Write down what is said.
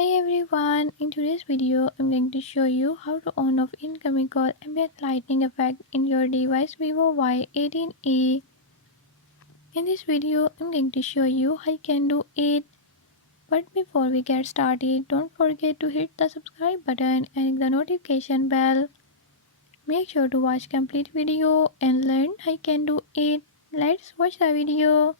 Hey everyone, in today's video I'm going to show you how to on off incoming call ambient lighting effect in your device Vivo Y18e. In this video I'm going to show you how you can do it. But before we get started, don't forget to hit the subscribe button and the notification bell. Make sure to watch complete video and learn how you can do it. Let's watch the video.